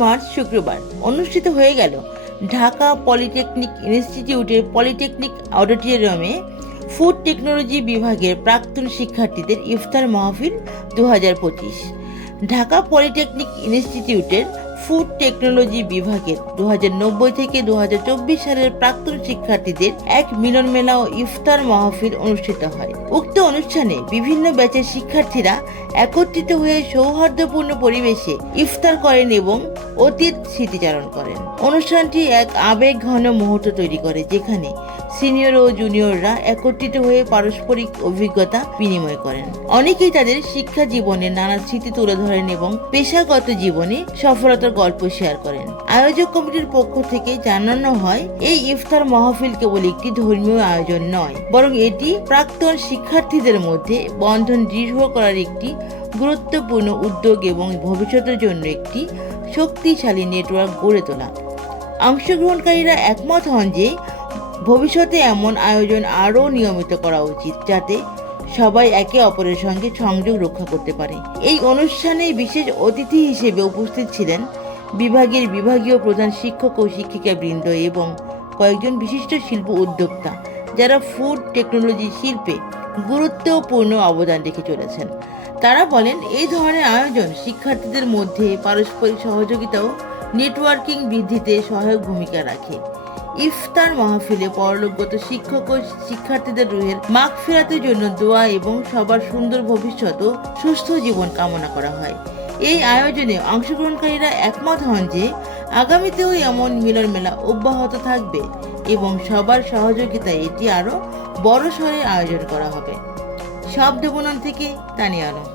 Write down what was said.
March শুক্রবার অনুষ্ঠিত হয়ে গেল ঢাকা পলিটেকনিক ইনস্টিটিউটের পলিটেকনিক অডিটোরিয়ামে ফুড টেকনোলজি বিভাগের প্রাক্তন শিক্ষার্থীদের ইফতার মাহফিল 2025। ঢাকা পলিটেকনিক ইনস্টিটিউটের ফুড টেকনোলজি বিভাগের 2090 থেকে 2024 সালের প্রাক্তন শিক্ষার্থীদের এক মিলন মেলা ও ইফতার মাহফিল অনুষ্ঠিত হয়। উক্ত অনুষ্ঠানে বিভিন্ন ব্যাচের শিক্ষার্থীরা একত্রিত হয়ে সৌহার্দ্যপূর্ণ পরিবেশে ইফতার করেন এবং অতীত স্মৃতিচারণ করেন। অনুষ্ঠানটি এক আবেগ ঘন মুহূর্ত তৈরি করে, যেখানে সিনিয়র ও জুনিয়ররা একত্রিত হয়ে পারস্পরিক অভিজ্ঞতা বিনিময় করেন। অনেকেই তাদের শিক্ষা জীবনের নানা স্মৃতি তুলে ধরেন এবং পেশাগত জীবনে সফলতার গল্প শেয়ার করেন। আয়োজক কমিটির পক্ষ থেকে জানানো হয়, এই ইফতার মাহফিল কেবল একটি ধর্মীয় আয়োজন নয়, বরং এটি প্রাক্তন শিক্ষার্থীদের মধ্যে বন্ধন দৃঢ় করার একটি গুরুত্বপূর্ণ উদ্যোগ এবং ভবিষ্যতের জন্য একটি শক্তিশালী নেটওয়ার্ক গড়ে তোলা। অংশগ্রহণকারীরা একমত হন যে ভবিষ্যতে এমন আয়োজন আরও নিয়মিত করা উচিত, যাতে সবাই একে অপরের সঙ্গে সংযোগ রক্ষা করতে পারে। এই অনুষ্ঠানে বিশেষ অতিথি হিসেবে উপস্থিত ছিলেন বিভাগের বিভাগীয় প্রধান শিক্ষক ও শিক্ষিকাবৃন্দ এবং কয়েকজন বিশিষ্ট শিল্প উদ্যোক্তা, যারা ফুড টেকনোলজি শিল্পে গুরুত্বপূর্ণ অবদান রেখে চলেছেন। তারা বলেন, এই ধরনের আয়োজন শিক্ষার্থীদের মধ্যে পারস্পরিক সহযোগিতা ও নেটওয়ার্কিং বৃদ্ধিতে সহায়ক ভূমিকা রাখে। ইফতার মাহফিলে পরলোকগত শিক্ষক ও শিক্ষার্থীদের রুহের মাগফিরাতের জন্য দোয়া এবং সবার সুন্দর ভবিষ্যৎ ও সুস্থ জীবন কামনা করা হয়। এই আয়োজনে অংশগ্রহণকারীরা একমত হন যে আগামীতেও এমন মিলন মেলা অব্যাহত থাকবে এবং সবার সহযোগিতায় এটি আরও বড় সড়ে আয়োজন করা হবে। শব্দ বুনন থেকে তানিয়া আলম।